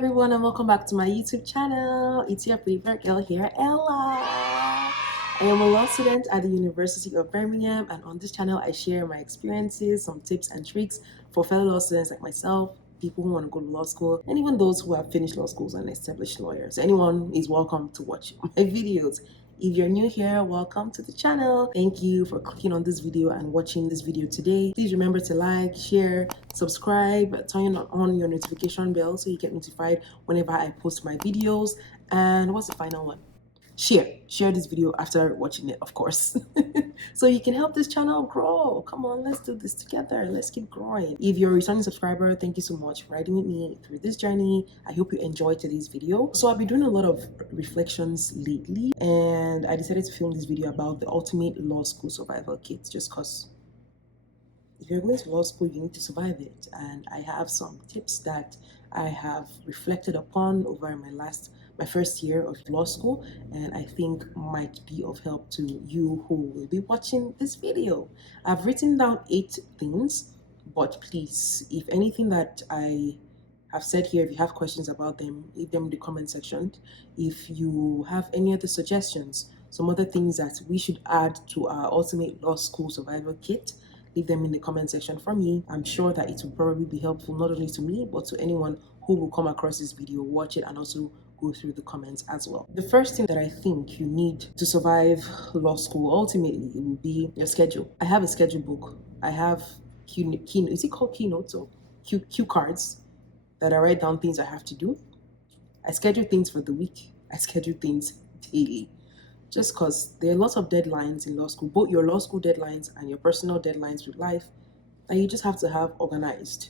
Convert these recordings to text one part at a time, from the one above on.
everyone, and welcome back to my YouTube channel. It's your favorite girl here, Ella. I am a law student at the University of Birmingham, and on this channel I share my experiences, some tips and tricks for fellow law students like myself, people who want to go to law school, and even those who have finished law schools and established lawyers. Anyone is welcome to watch my videos. If you're new here, welcome to the channel. Thank you for clicking on this video and watching this video today. Please remember to like, share, subscribe, turn on your notification bell so you get notified whenever I post my videos. And what's the final one? Share this video after watching it, of course. So you can help this channel grow. Come on, let's do this together. Let's keep growing. If you're a returning subscriber, thank you so much for riding with me through this journey. I hope you enjoyed today's video. So I've been doing a lot of reflections lately, and I decided to film this video about the ultimate law school survival kit, just because if you're going to law school, you need to survive it. And I have some tips that I have reflected upon over my first year of law school, and I think might be of help to you who will be watching this video. I've written down 8 things, but please, if anything that I have said here, if you have questions about them, leave them in the comment section. If you have any other suggestions, some other things that we should add to our ultimate law school survival kit, leave them in the comment section for me. I'm sure that it will probably be helpful not only to me, but to anyone who will come across this video, watch it, and also go through the comments as well. The first thing that I think you need to survive law school, ultimately, it will be your schedule. I have a schedule book. I have is it called keynotes or cue cards that I write down things I have to do. I schedule things for the week. I schedule things daily. Just because there are lots of deadlines in law school, both your law school deadlines and your personal deadlines with life, that you just have to have organized.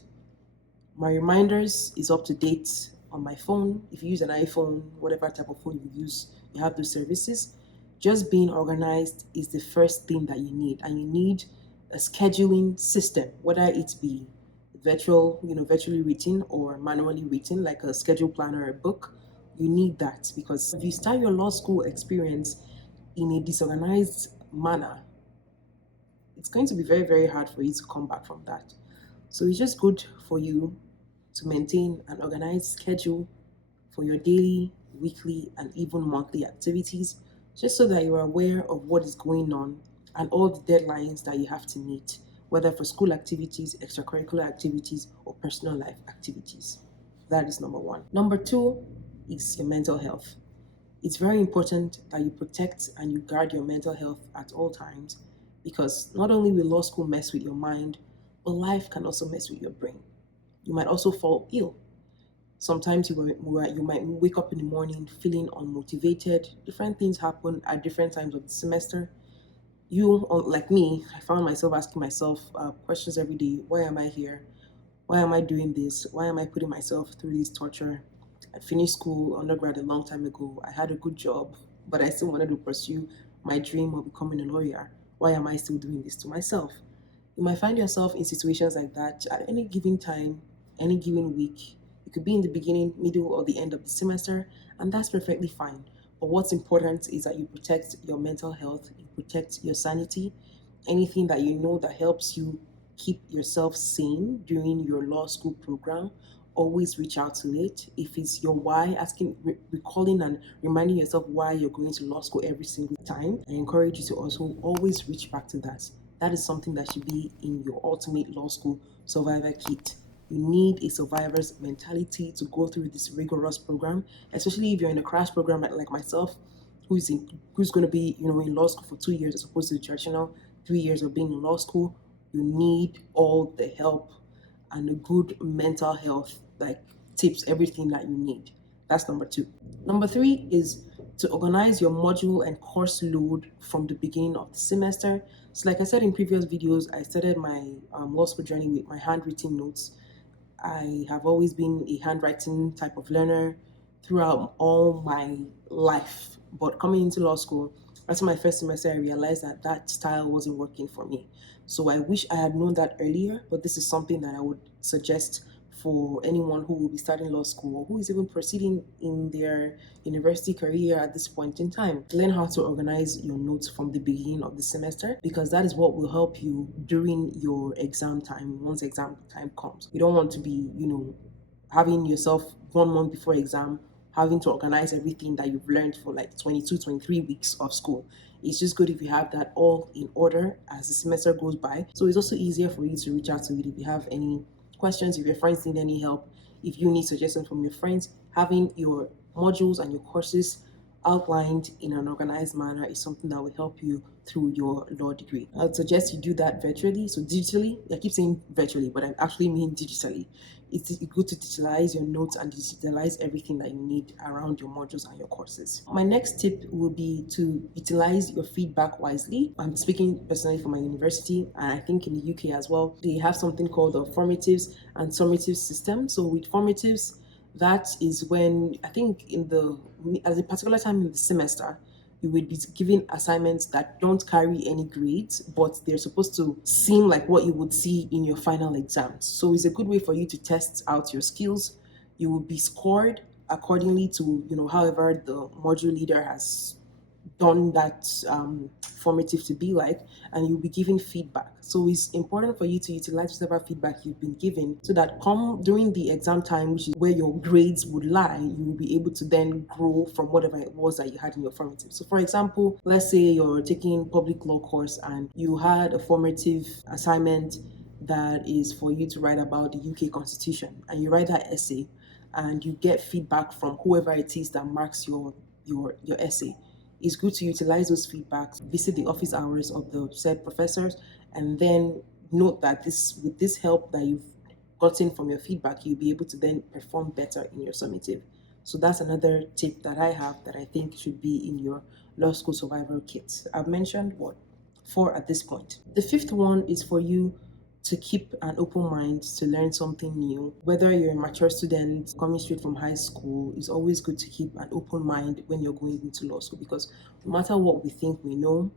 My reminders is up to date on my phone. If you use an iPhone, whatever type of phone you use, you have those services. Just being organized is the first thing that you need, and you need a scheduling system, whether it be virtually written or manually written, like a schedule planner or a book. You need that, because if you start your law school experience in a disorganized manner, it's going to be very, very hard for you to come back from that. So it's just good for you to maintain an organized schedule for your daily, weekly, and even monthly activities, just so that you're aware of what is going on and all the deadlines that you have to meet, whether for school activities, extracurricular activities, or personal life activities. That is number 1. Number 2 is your mental health. It's very important that you protect and you guard your mental health at all times, because not only will law school mess with your mind, but life can also mess with your brain. You might also fall ill. Sometimes you might wake up in the morning feeling unmotivated. Different things happen at different times of the semester. You, like me, I found myself asking myself questions every day. Why am I here? Why am I doing this? Why am I putting myself through this torture? I finished school, undergrad, a long time ago. I had a good job, but I still wanted to pursue my dream of becoming a lawyer. Why am I still doing this to myself? You might find yourself in situations like that at any given time, any given week. It could be in the beginning, middle, or the end of the semester, and that's perfectly fine. But what's important is that you protect your mental health, you protect your sanity, anything that you know that helps you keep yourself sane during your law school program. Always reach out to it. If it's your why, recalling and reminding yourself why you're going to law school every single time, I encourage you to also always reach back to that. That is something that should be in your ultimate law school survivor kit. You need a survivor's mentality to go through this rigorous program, especially if you're in a crash program like myself, who's going to be in law school for 2 years as opposed to the traditional 3 years of being in law school. You need all the help and a good mental health tips, everything that you need. That's number 2. Number 3 is to organize your module and course load from the beginning of the semester. So like I said in previous videos, I started my law school journey with my handwritten notes. I have always been a handwriting type of learner throughout all my life, but coming into law school, after my first semester, I realized that that style wasn't working for me. So I wish I had known that earlier, but this is something that I would suggest for anyone who will be starting law school or who is even proceeding in their university career at this point in time. Learn how to organize your notes from the beginning of the semester, because that is what will help you during your exam time, once exam time comes. You don't want to be, having yourself 1 month before exam, having to organize everything that you've learned for like 22, 23 weeks of school. It's just good if you have that all in order as the semester goes by. So it's also easier for you to reach out to it if you have any questions, if your friends need any help, if you need suggestions from your friends. Having your modules and your courses outlined in an organized manner is something that will help you through your law degree. I'd suggest you do that virtually. So digitally, I keep saying virtually, but I actually mean digitally. It's good to digitalize your notes and digitalize everything that you need around your modules and your courses. My next tip will be to utilize your feedback wisely. I'm speaking personally for my university, and I think in the UK as well, they have something called the formatives and summative system. So with formatives, that is when I think at a particular time in the semester, you would be given assignments that don't carry any grades, but they're supposed to seem like what you would see in your final exams. So it's a good way for you to test out your skills. You will be scored accordingly to, however the module leader has done that formative to be like, and you'll be giving feedback. So it's important for you to utilize whatever feedback you've been given so that come during the exam time, which is where your grades would lie, you will be able to then grow from whatever it was that you had in your formative. So for example, let's say you're taking public law course and you had a formative assignment that is for you to write about the UK Constitution, and you write that essay and you get feedback from whoever it is that marks your essay. It's good to utilize those feedbacks, visit the office hours of the said professors, and then note that with this help that you've gotten from your feedback, you'll be able to then perform better in your summative. So that's another tip that I have that I think should be in your law school survival kit. I've mentioned what? 4 at this point. The 5th one is for you to keep an open mind to learn something new. Whether you're a mature student coming straight from high school, it's always good to keep an open mind when you're going into law school, because no matter what we think we know,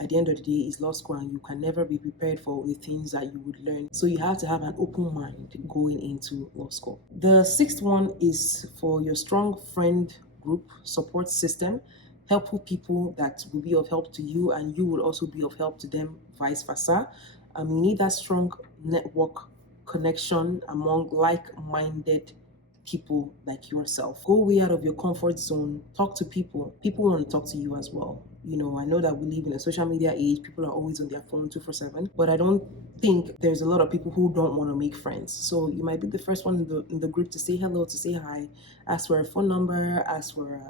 at the end of the day, it's law school and you can never be prepared for the things that you would learn. So you have to have an open mind going into law school. The 6th one is for your strong friend group support system, helpful people that will be of help to you and you will also be of help to them, vice versa. You need that strong network connection among like-minded people like yourself. Go way out of your comfort zone. Talk to people. People want to talk to you as well. I know that we live in a social media age. People are always on their phone 24/7, but I don't think there's a lot of people who don't want to make friends. So you might be the first one in the group to say hello, to say hi, ask for a phone number, ask for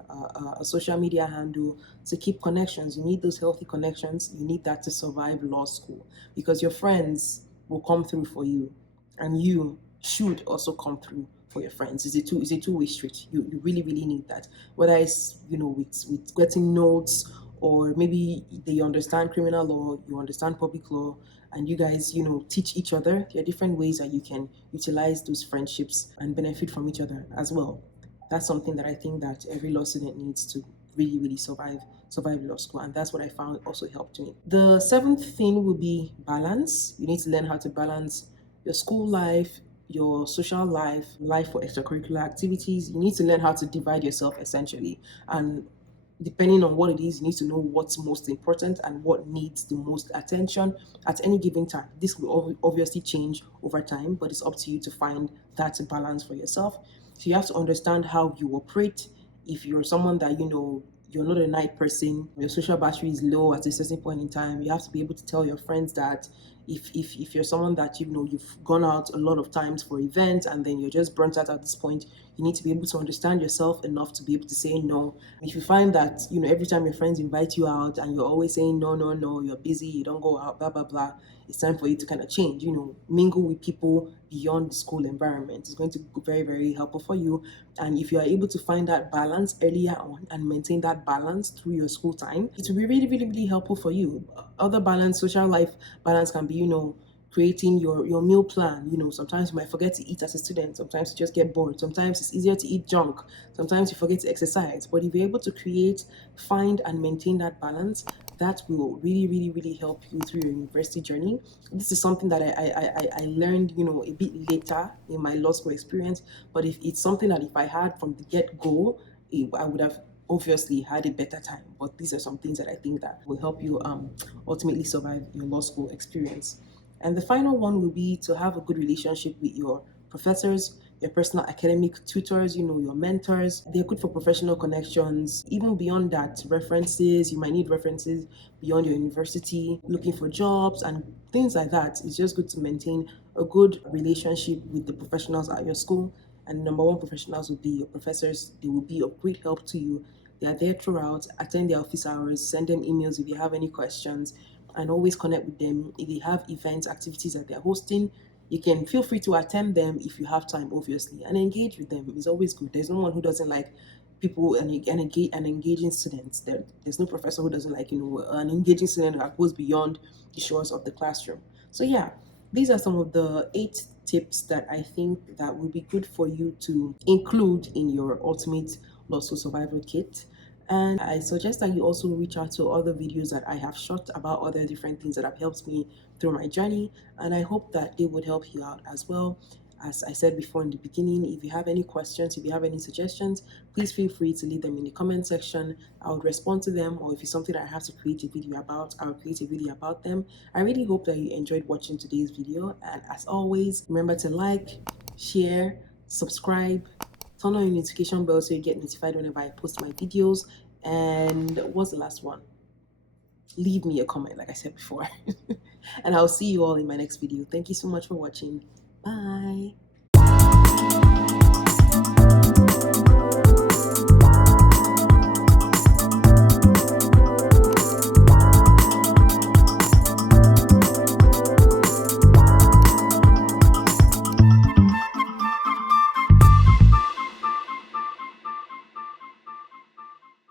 a social media handle, to keep connections. You need those healthy connections. You need that to survive law school, because your friends will come through for you, and you should also come through for your friends. It's a two-way street. You really, really need that. Whether it's, with getting notes, or maybe they understand criminal law, you understand public law, and you guys, teach each other. There are different ways that you can utilize those friendships and benefit from each other as well. That's something that I think that every law student needs to really, really survive law school, and that's what I found also helped me. The 7th thing will be balance. You need to learn how to balance your school life, your social life, life for extracurricular activities. You need to learn how to divide yourself essentially, and depending on what it is, you need to know what's most important and what needs the most attention at any given time. This will obviously change over time, but it's up to you to find that balance for yourself. So you have to understand how you operate. If you're someone that, you're not a night person, your social battery is low at a certain point in time, you have to be able to tell your friends that if you're someone that, you've gone out a lot of times for events and then you're just burnt out at this point, you need to be able to understand yourself enough to be able to say no. If you find that, every time your friends invite you out and you're always saying no, no, no, you're busy, you don't go out, blah, blah, blah, it's time for you to kind of change, mingle with people beyond the school environment. It's going to be very, very helpful for you. And if you are able to find that balance earlier on and maintain that balance through your school time, it will be really, really, really helpful for you. Other balance, social life balance can be, creating your meal plan. Sometimes you might forget to eat as a student. Sometimes you just get bored. Sometimes it's easier to eat junk. Sometimes you forget to exercise. But if you're able to find and maintain that balance, that will really, really, really help you through your university journey. This is something that I learned, a bit later in my law school experience. But if it's something that if I had from the get-go, I would have obviously had a better time. But these are some things that I think that will help you ultimately survive your law school experience. And the final one will be to have a good relationship with your professors, your personal academic tutors, your mentors. They're good for professional connections. Even beyond that, references, you might need references beyond your university, looking for jobs and things like that. It's just good to maintain a good relationship with the professionals at your school. And number one professionals will be your professors. They will be of great help to you. They are there throughout. Attend their office hours, send them emails if you have any questions, and always connect with them. If they have events, activities that they're hosting, you can feel free to attend them if you have time, obviously, and engage with them. It's always good. There's no one who doesn't like people and engaging students. There's no professor who doesn't like an engaging student that goes beyond the shores of the classroom. So yeah, these are some of the 8 tips that I think that will be good for you to include in your ultimate law school survival kit. And I suggest that you also reach out to other videos that I have shot about other different things that have helped me through my journey. And I hope that they would help you out as well. As I said before in the beginning, if you have any questions, if you have any suggestions, please feel free to leave them in the comment section. I would respond to them, or if it's something that I have to create a video about, I will create a video about them. I really hope that you enjoyed watching today's video. And as always, remember to like, share, subscribe, turn on your notification bell so you get notified whenever I post my videos. And what's the last one? Leave me a comment, like I said before. And I'll see you all in my next video. Thank you so much for watching. Bye.